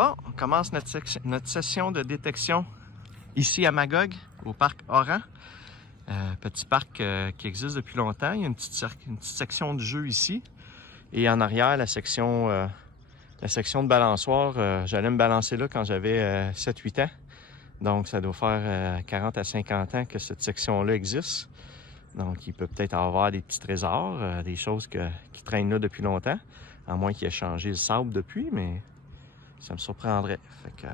Bon, on commence notre session de détection ici à Magog, au parc Oran. Petit parc qui existe depuis longtemps. Il y a une petite section de jeu ici. Et en arrière, la section de balançoire. J'allais me balancer là quand j'avais 7-8 ans. Donc, ça doit faire 40 à 50 ans que cette section-là existe. Donc, il peut peut-être avoir des petits trésors, des choses qui traînent là depuis longtemps. À moins qu'il ait changé le sable depuis, mais ça me surprendrait. Fait que,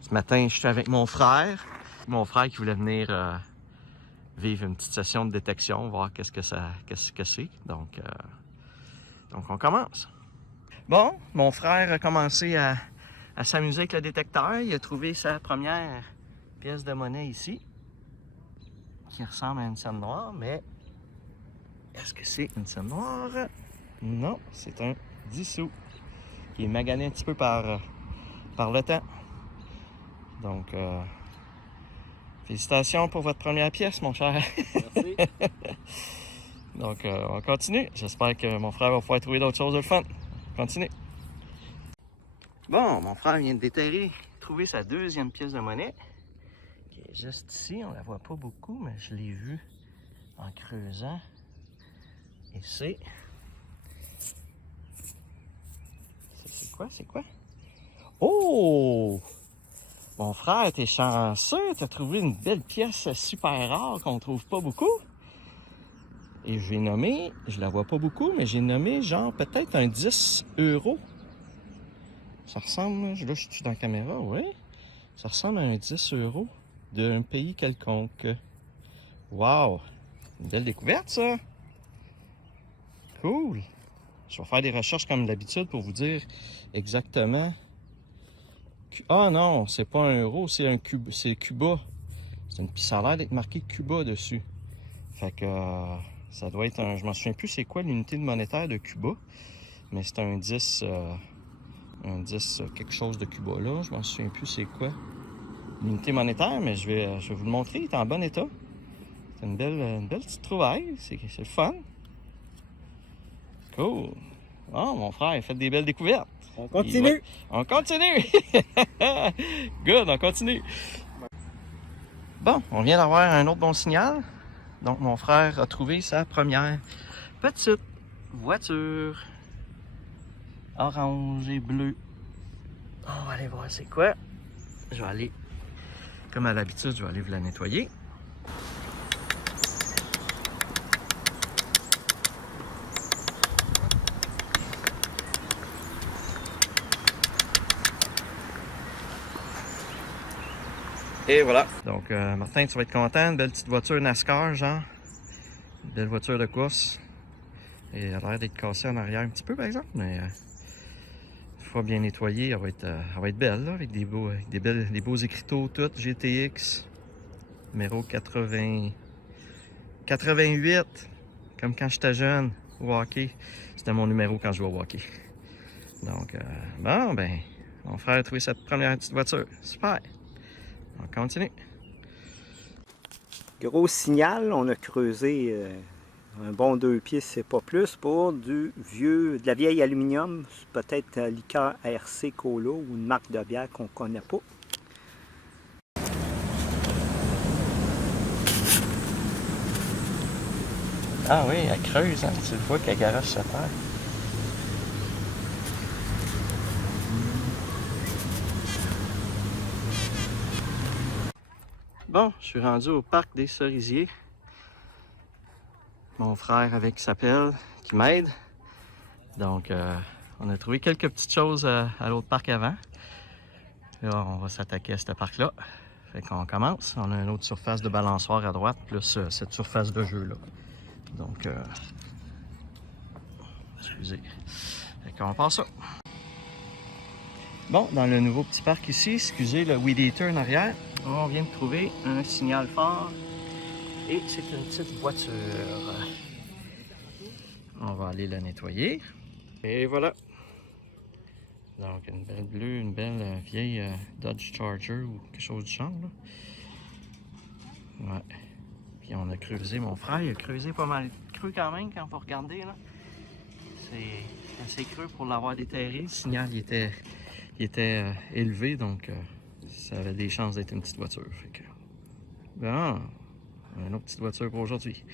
ce matin, je suis avec mon frère. Mon frère qui voulait venir vivre une petite session de détection, voir qu'est-ce que c'est. Donc, on commence. Bon, mon frère a commencé à s'amuser avec le détecteur. Il a trouvé sa première pièce de monnaie ici, qui ressemble à une scène noire, mais est-ce que c'est une scène noire? Non, c'est un 10 sous, qui est magané un petit peu par le temps. Donc, félicitations pour votre première pièce, mon cher. Merci. Donc, on continue. J'espère que mon frère va pouvoir trouver d'autres choses de fun. Continue. Bon, mon frère vient de déterrer, trouver sa deuxième pièce de monnaie, qui est juste ici. On la voit pas beaucoup, mais je l'ai vue en creusant. Et c'est quoi? C'est quoi? Oh! Mon frère, t'es chanceux, t'as trouvé une belle pièce super rare qu'on trouve pas beaucoup. Et j'ai nommé, je la vois pas beaucoup, mais j'ai nommé genre peut-être un 10 €. Ça ressemble, là je suis dans la caméra, oui. Ça ressemble à un 10 € d'un pays quelconque. Wow! Une belle découverte, ça! Cool! Je vais faire des recherches comme d'habitude pour vous dire exactement. Ah non, c'est pas un euro, c'est un Cuba. C'est Cuba. Ça a l'air d'être marqué Cuba dessus. Fait que ça doit être un. Je m'en souviens plus c'est quoi l'unité de monétaire de Cuba. Mais c'est un 10. Un 10 quelque chose de Cuba là. Je m'en souviens plus c'est quoi l'unité monétaire, mais je vais vous le montrer. Il est en bon état. C'est une belle petite trouvaille. C'est le fun. Cool. Oh, mon frère, il fait des belles découvertes. On continue. On continue. Good, on continue. Bon, on vient d'avoir un autre bon signal. Donc, mon frère a trouvé sa première petite voiture orange et bleue. On va aller voir c'est quoi. Je vais aller, comme à l'habitude, je vais aller vous la nettoyer. Et voilà. Donc, Martin, tu vas être content. Une belle petite voiture NASCAR, genre. Une belle voiture de course. Et elle a l'air d'être cassée en arrière un petit peu, par exemple. Mais une fois bien nettoyée, elle va être belle, là, avec des beaux écriteaux, tout. GTX. Numéro 88. Comme quand j'étais jeune, au hockey. C'était mon numéro quand je jouais au hockey. Donc, bon, ben, mon frère a trouvé sa première petite voiture. Super. On continue. Gros signal, on a creusé un bon 2 pieds, c'est pas plus, pour de la vieille aluminium, peut-être liqueur RC Cola ou une marque de bière qu'on connaît pas. Ah oui, elle creuse, hein. Tu le vois qu'elle garoche sa terre. Bon, je suis rendu au parc des Cerisiers. Mon frère avec sa pelle qui m'aide. Donc, on a trouvé quelques petites choses à l'autre parc avant. Là, on va s'attaquer à ce parc-là. Fait qu'on commence. On a une autre surface de balançoire à droite, plus cette surface de jeu-là. Donc, excusez. Fait qu'on passe ça. Bon, dans le nouveau petit parc ici, excusez le Weed Eater en arrière, on vient de trouver un signal fort et c'est une petite voiture. On va aller la nettoyer. Et voilà. Donc une belle bleue, une belle vieille Dodge Charger ou quelque chose du genre. Là. Ouais. Puis on a creusé, mon frère il a creusé pas mal creux quand même quand vous regardez là. C'est assez creux pour l'avoir déterré. Le signal il était il était élevé, donc ça avait des chances d'être une petite voiture. Fait que... Bon, une autre petite voiture pour aujourd'hui.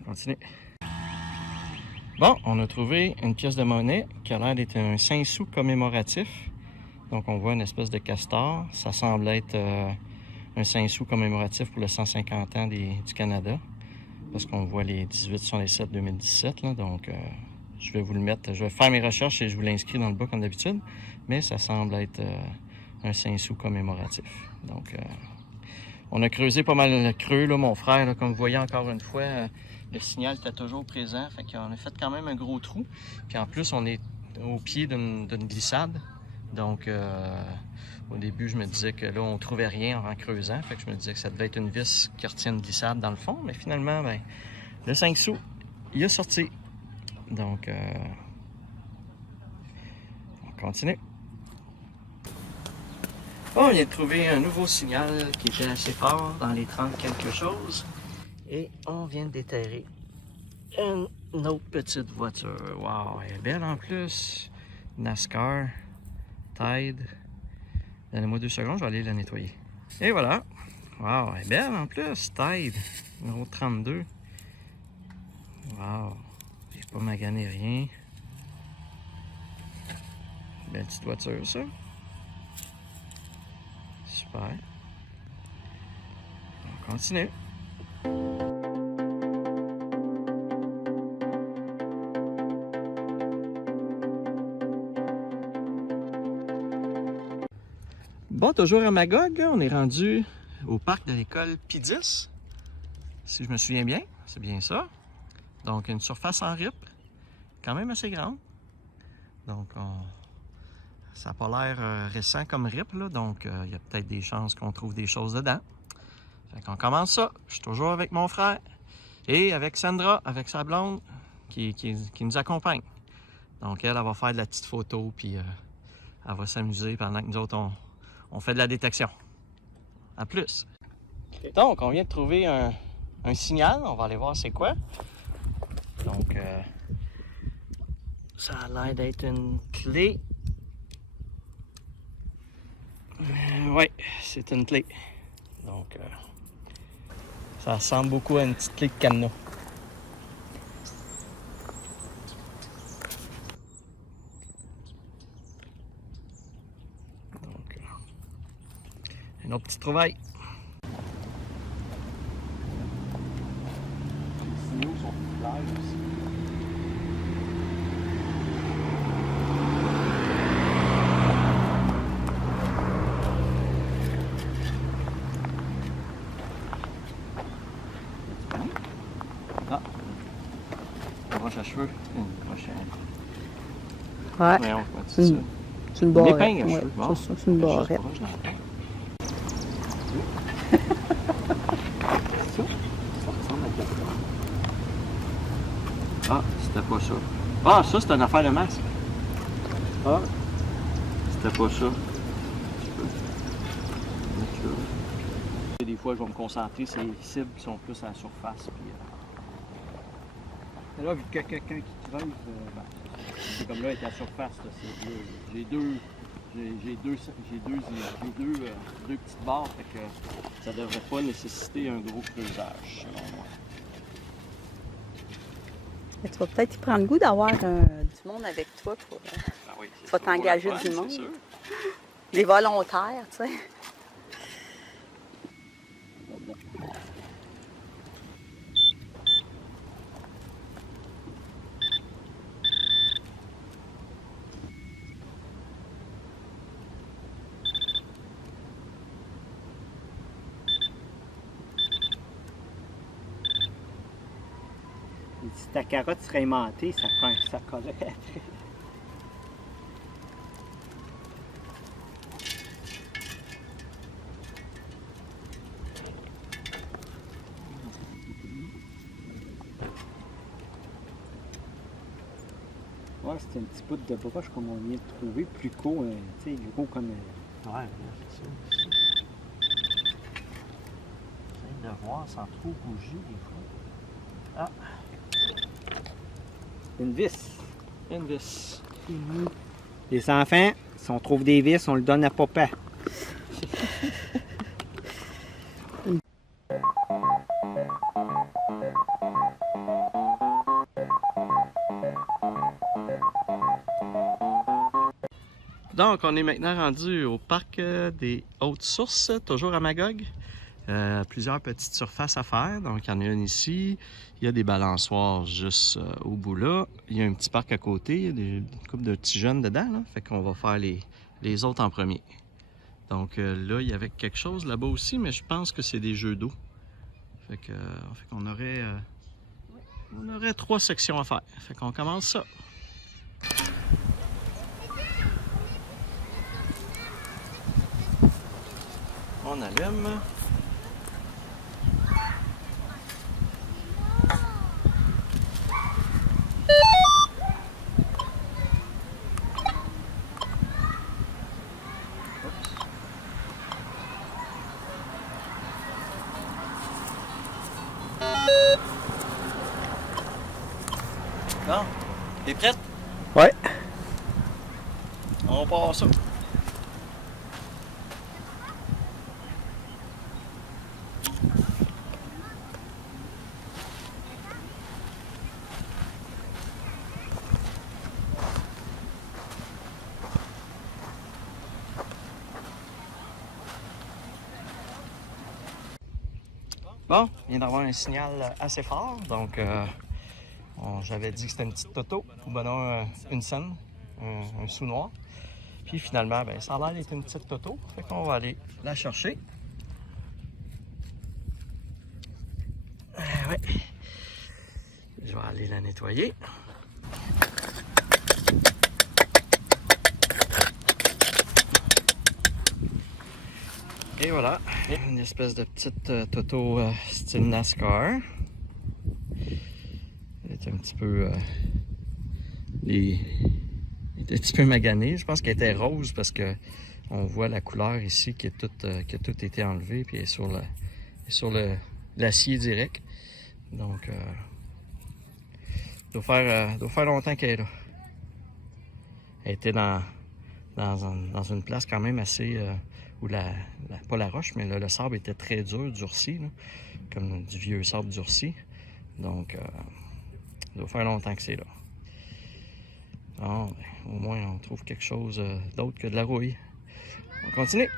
On continue. Bon, on a trouvé une pièce de monnaie qui a l'air d'être un 5 sous commémoratif. Donc on voit une espèce de castor. Ça semble être un 5 sous commémoratif pour le 150 ans du Canada. Parce qu'on voit les 1867-2017. Là, donc je vais vous le mettre. Je vais faire mes recherches et je vous l'inscris dans le bas comme d'habitude. Mais ça semble être un 5 sous commémoratif. Donc on a creusé pas mal le creux, là, mon frère. Là, comme vous voyez encore une fois, le signal était toujours présent. Fait qu'on a fait quand même un gros trou. Puis en plus, on est au pied d'une glissade. Donc, au début, je me disais que là, on trouvait rien en creusant. Fait que je me disais que ça devait être une vis qui retient une glissade dans le fond. Mais finalement, ben, le 5 sous, il a sorti. Donc, on continue. Bon, on vient de trouver un nouveau signal qui était assez fort dans les 30 quelque chose. Et on vient de déterrer une autre petite voiture. Wow, elle est belle en plus. NASCAR, Tide. Donnez-moi 2 secondes, je vais aller la nettoyer. Et voilà. Wow, elle est belle en plus. Tide, numéro 32. Wow, j'ai pas magané rien. Belle petite voiture, ça. Super. On continue. Bon, toujours à Magog, on est rendu au parc de l'école P10. Si je me souviens bien, c'est bien ça. Donc, une surface en RIP, quand même assez grande. Donc, ça n'a pas l'air récent comme RIP, là, donc il y a peut-être des chances qu'on trouve des choses dedans. Fait qu'on commence ça. Je suis toujours avec mon frère et avec Sandra, avec sa blonde, qui nous accompagne. Donc, elle va faire de la petite photo, puis elle va s'amuser pendant que nous autres, on fait de la détection. À plus! Donc, on vient de trouver un signal. On va aller voir c'est quoi. Donc, ça a l'air d'être une clé. Oui, c'est une clé. Donc, ça ressemble beaucoup à une petite clé de cadenas. Donc, une autre petite trouvaille. Les signaux sont plus clairs aussi. Broche à cheveux, une prochaine. Ouais. Voyons, comment tu dis ça? C'est une barrette. Épingle à Ouais, cheveux. Bon, c'est une barrette. Ah, c'était pas ça. Ah, ça, c'est une affaire de masque. Ah, c'était pas ça. Des fois, je vais me concentrer sur les cibles qui sont plus à la surface. Puis, là, vu que quelqu'un qui creuse, c'est comme là, elle est à la surface. J'ai deux petites barres, fait que ça devrait pas nécessiter un gros creusage, selon moi. Mais tu vas peut-être y prendre le goût d'avoir du monde avec toi pour Oui, tu vas t'engager du monde. Sûr. Des volontaires, tu sais. Si ta carotte serait aimantée, ça collerait après. Ouais, c'est un petit bout de broche comme on vient de trouver, plus court, tu sais, gros comme... Ouais, c'est ça. J'essaie de voir sans trop bouger des fois. Ah! Une vis. Une vis. Les enfants, Si on trouve des vis, on le donne à papa. Donc, on est maintenant rendu au parc des Hautes-Sources, toujours à Magog. Plusieurs petites surfaces à faire. Donc, il y en a une ici. Il y a des balançoires juste au bout là. Il y a un petit parc à côté. Il y a une couple de petits jeunes dedans. Là. Fait qu'on va faire les autres en premier. Donc là, il y avait quelque chose là-bas aussi, mais je pense que c'est des jeux d'eau. Fait qu'on aurait, on aurait 3 sections à faire. Fait qu'on commence ça. On allume. Bon, t'es prête? Ouais. On part ça. Bon, il vient d'avoir un signal assez fort, donc j'avais dit que c'était une petite Toto, ou ben non, une scène, un sous-noir. Puis finalement, ben, ça a l'air d'être une petite Toto, fait qu'on va aller la chercher. Ouais. Je vais aller la nettoyer. Et voilà, une espèce de petite Toto style NASCAR. Elle est un petit peu... elle est un petit peu maganée. Je pense qu'elle était rose parce que on voit la couleur ici qui a tout été enlevé puis elle est sur l'acier direct. Donc, doit faire longtemps qu'elle est là. Elle était dans une place quand même assez... où pas la roche, mais le sable était très dur, durci, là, comme du vieux sable durci. Donc, ça doit faire longtemps que c'est là. Bon, ben, au moins, on trouve quelque chose d'autre que de la rouille. On continue.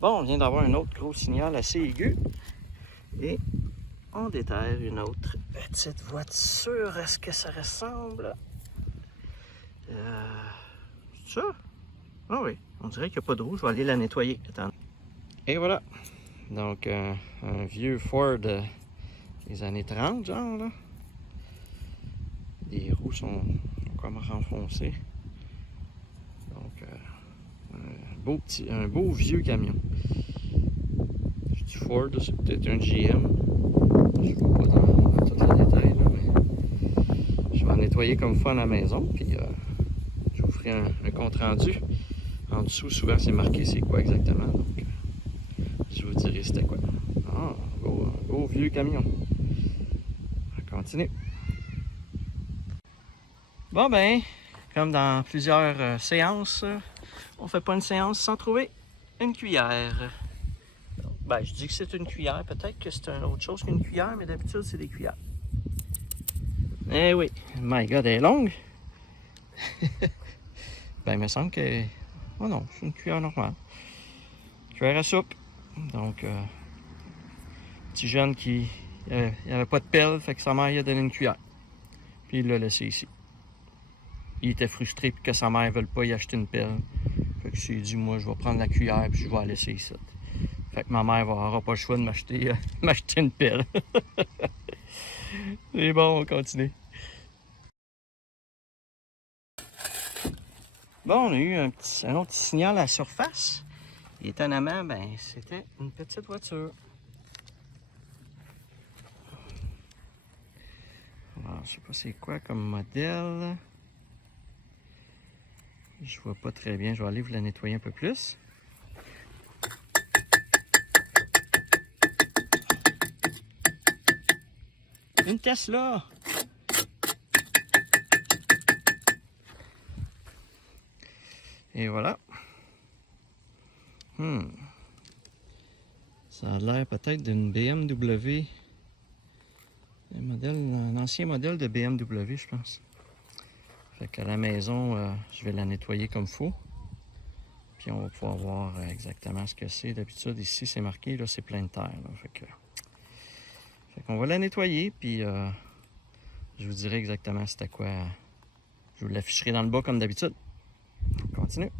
Bon, on vient d'avoir un autre gros signal assez aigu. Et on déterre une autre petite voiture. Est-ce que ça ressemble? C'est ça? Ah oui, on dirait qu'il n'y a pas de roue. Je vais aller la nettoyer. Attends. Et voilà. Donc, un vieux Ford des années 30, genre, là. Les roues sont comme renfoncées. Donc, un beau vieux camion. Je dis Ford, c'est peut-être un GM. Je ne vois pas dans tout le détail, là, mais je vais en nettoyer comme fois à la maison, puis je vous ferai un compte rendu. En dessous, souvent, c'est marqué c'est quoi exactement, donc je vous dirai c'était quoi. Ah, un beau vieux camion. On continue. Bon ben, comme dans plusieurs séances, on fait pas une séance sans trouver une cuillère. Ben, je dis que c'est une cuillère, peut-être que c'est une autre chose qu'une cuillère, mais d'habitude, c'est des cuillères. Eh oui, my God, elle est longue. Ben, il me semble que... Oh non, c'est une cuillère normale. Cuillère à soupe. Donc, petit jeune qui... il n'y avait pas de pelle, fait que sa mère lui a donné une cuillère. Puis il l'a laissé ici. Il était frustré puis que sa mère ne veuille pas y acheter une pelle. Fait que j'ai dit, moi, je vais prendre la cuillère puis je vais la laisser ici. Fait que ma mère n'aura pas le choix de m'acheter une pelle. C'est bon, on continue. Bon, on a eu un autre petit signal à la surface. Et étonnamment, ben, c'était une petite voiture. Alors, je sais pas c'est quoi comme modèle. Je vois pas très bien. Je vais aller vous la nettoyer un peu plus. Tesla! Et voilà. Ça a l'air peut-être d'une BMW. Un ancien modèle de BMW, je pense. Fait qu'à la maison, je vais la nettoyer comme il faut. Puis on va pouvoir voir exactement ce que c'est. D'habitude, ici, c'est marqué, là, c'est plein de terre. Là. Fait qu'on va la nettoyer, puis je vous dirai exactement c'était quoi. Je vous l'afficherai dans le bas comme d'habitude. On continue.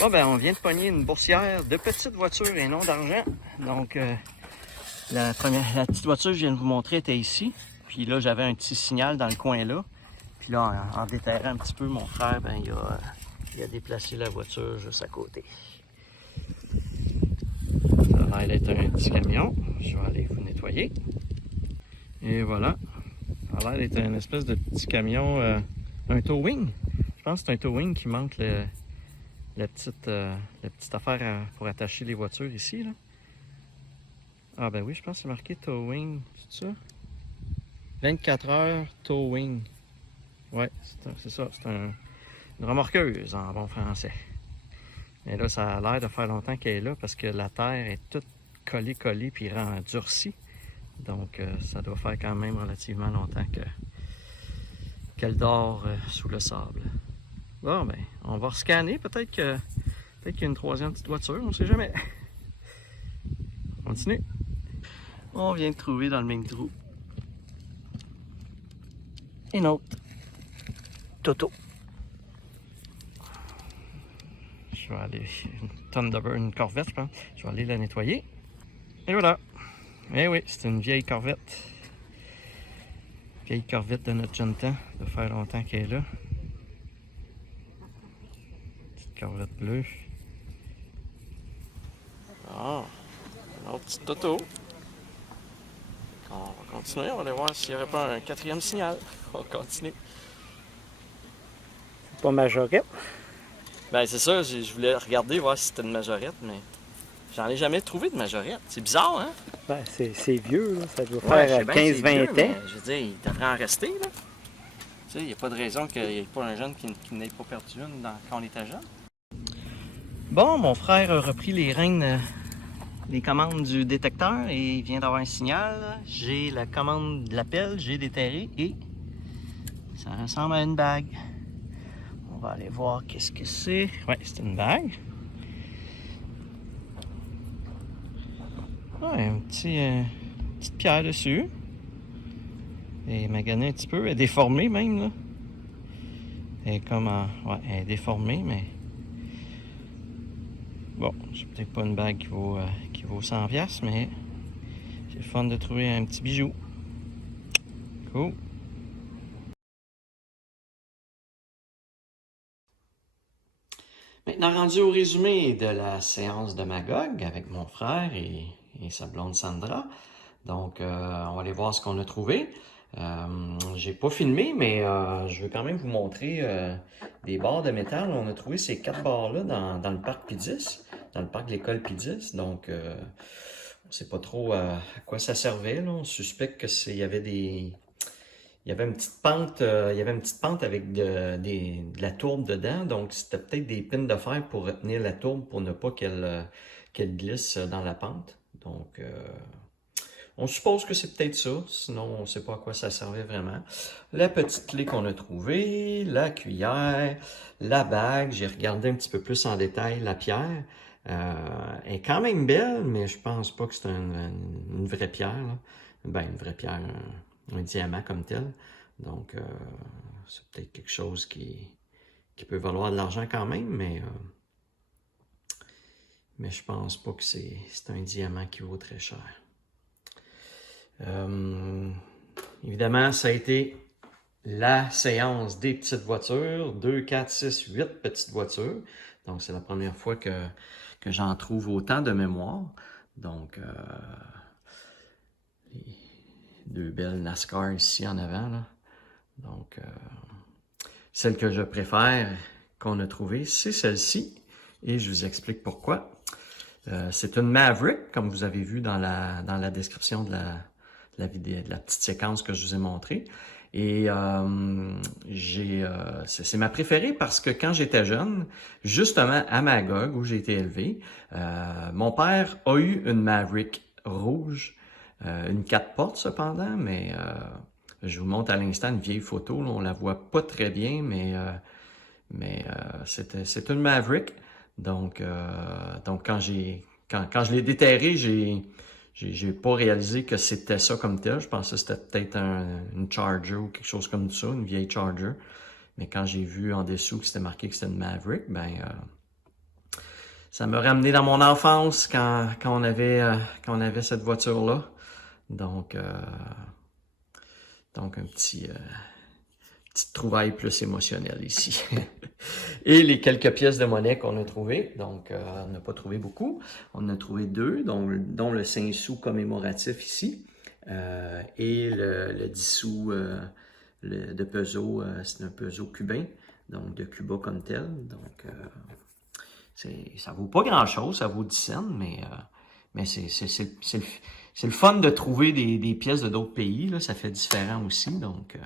Bon, ben, on vient de pogner une boursière de petites voitures et non d'argent. Donc, la petite voiture que je viens de vous montrer était ici. Puis là, j'avais un petit signal dans le coin là. Puis là, en déterrant un petit peu, mon frère, ben, il a déplacé la voiture juste à côté. Ça a l'air d'être un petit camion. Je vais aller vous nettoyer. Et voilà. Ça a l'air d'être une espèce de petit camion, un towing. Je pense que c'est un towing qui manque la petite affaire pour attacher les voitures ici. Là. Ah ben oui, je pense que c'est marqué towing, c'est ça? 24 heures towing. Ouais, c'est ça, c'est une remorqueuse en bon français. Mais là, ça a l'air de faire longtemps qu'elle est là parce que la terre est toute collée puis durcie. Donc, ça doit faire quand même relativement longtemps qu'elle dort sous le sable. Bon, ben, on va scanner. Peut-être qu'il y a une troisième petite voiture, on ne sait jamais. On continue. On vient de trouver dans le même trou une autre Toto. Je vais aller, une Thunderbird, une Corvette, je pense. Je vais aller la nettoyer. Et voilà. Eh oui, c'est une vieille Corvette. Vieille Corvette de notre jeune temps. Ça doit faire longtemps qu'elle est là. Petite Corvette bleue. Ah, une autre petite Toto. On va continuer, on va aller voir s'il n'y aurait pas un quatrième signal. On continue. C'est pas majorette. Ben c'est ça, je voulais regarder, voir si c'était une majorette, mais j'en ai jamais trouvé de majorette. C'est bizarre, hein? Ben, c'est vieux, là. Ça doit faire 15-20 ans. Je veux dire, il devrait en rester, là. Tu sais, il n'y a pas de raison qu'il n'y ait pas un jeune qui n'ait pas perdu une quand on était jeune. Bon, mon frère a repris les rênes, les commandes du détecteur et il vient d'avoir un signal. J'ai la commande de l'appel, j'ai déterré et ça ressemble à une bague. On va aller voir qu'est-ce que c'est. Ouais, c'est une bague. Ouais, petite pierre dessus. Elle est maganée un petit peu, elle est déformée même, là. Elle est comme en... Ouais, elle est déformée, mais... Bon, c'est peut-être pas une bague qui vaut 100$, mais... c'est le fun de trouver un petit bijou. Cool. Maintenant rendu au résumé de la séance de Magog avec mon frère et sa blonde Sandra. Donc, on va aller voir ce qu'on a trouvé. J'ai pas filmé, mais je veux quand même vous montrer des barres de métal. On a trouvé ces 4 barres-là dans le parc P10, dans le parc de l'école P10. Donc, on sait pas trop à quoi ça servait. Là. On suspecte que il y avait une petite pente, avec de la tourbe dedans, donc c'était peut-être des pins de fer pour retenir la tourbe pour ne pas qu'elle glisse dans la pente. Donc, on suppose que c'est peut-être ça, sinon on ne sait pas à quoi ça servait vraiment. La petite clé qu'on a trouvée, la cuillère, la bague, j'ai regardé un petit peu plus en détail la pierre. Elle est quand même belle, mais je pense pas que c'est une vraie pierre. Là. Ben, une vraie pierre, un diamant comme tel. Donc, c'est peut-être quelque chose qui peut valoir de l'argent quand même, mais je pense pas que c'est un diamant qui vaut très cher. Évidemment, ça a été la séance des petites voitures. 2, 4, 6, 8 petites voitures. Donc, c'est la première fois que j'en trouve autant de mémoire. Donc, les 2 belles NASCAR ici en avant. Là. Donc, celle que je préfère qu'on a trouvée, c'est celle-ci. Et je vous explique pourquoi. C'est une Maverick, comme vous avez vu dans la description de de la petite séquence que je vous ai montrée. Et c'est ma préférée parce que quand j'étais jeune, justement à Magog, où j'ai été élevé, mon père a eu une Maverick rouge, une 4 portes cependant, mais je vous montre à l'instant une vieille photo, là, on la voit pas très bien, mais c'est une Maverick. Donc quand je l'ai déterré, j'ai pas réalisé que c'était ça comme tel. Je pensais que c'était peut-être une Charger ou quelque chose comme ça, une vieille Charger. Mais quand j'ai vu en dessous que c'était marqué que c'était une Maverick, ça m'a ramené dans mon enfance quand on avait cette voiture-là. Donc un petite trouvaille plus émotionnelle ici. Et les quelques pièces de monnaie qu'on a trouvées, donc on n'a pas trouvé beaucoup, on en a trouvé 2, dont le 5 sous commémoratif ici, et le 10 sous de peso, c'est un peso cubain, donc de Cuba comme tel, donc ça vaut pas grand-chose, ça vaut 10 cents, mais c'est le fun de trouver des pièces de d'autres pays, là, ça fait différent aussi, donc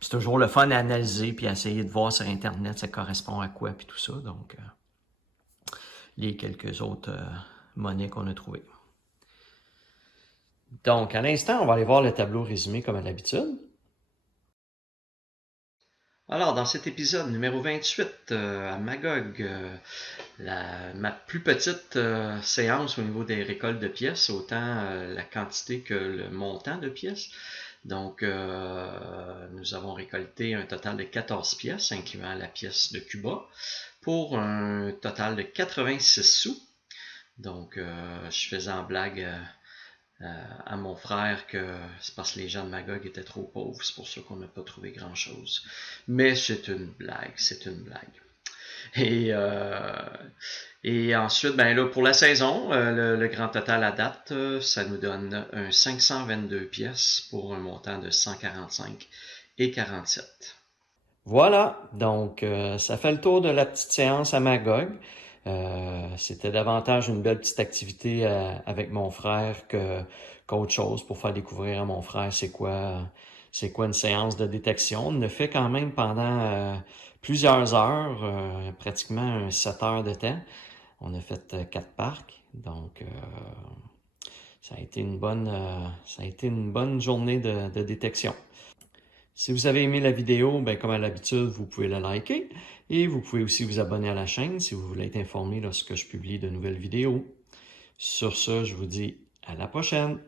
c'est toujours le fun à analyser puis à essayer de voir sur Internet ça correspond à quoi puis tout ça. Donc, les quelques autres monnaies qu'on a trouvées. Donc, à l'instant, on va aller voir le tableau résumé comme à l'habitude. Alors, dans cet épisode numéro 28 à Magog, ma plus petite séance au niveau des récoltes de pièces, autant la quantité que le montant de pièces. Donc, nous avons récolté un total de 14 pièces, incluant la pièce de Cuba, pour un total de 86 sous. Donc, je faisais en blague à mon frère que c'est parce que les gens de Magog étaient trop pauvres, c'est pour ça qu'on n'a pas trouvé grand-chose. Mais c'est une blague, c'est une blague. Et ensuite, ben là, pour la saison, le grand total à date, ça nous donne un 522 pièces pour un montant de 145,47. Voilà, donc ça fait le tour de la petite séance à Magog. C'était davantage une belle petite activité avec mon frère qu'autre chose pour faire découvrir à mon frère c'est quoi une séance de détection. On le fait quand même pendant plusieurs heures, pratiquement 7 heures de temps. On a fait 4 parcs, donc ça a été une bonne journée de détection. Si vous avez aimé la vidéo, ben comme à l'habitude, vous pouvez la liker et vous pouvez aussi vous abonner à la chaîne si vous voulez être informé lorsque je publie de nouvelles vidéos. Sur ce, je vous dis à la prochaine!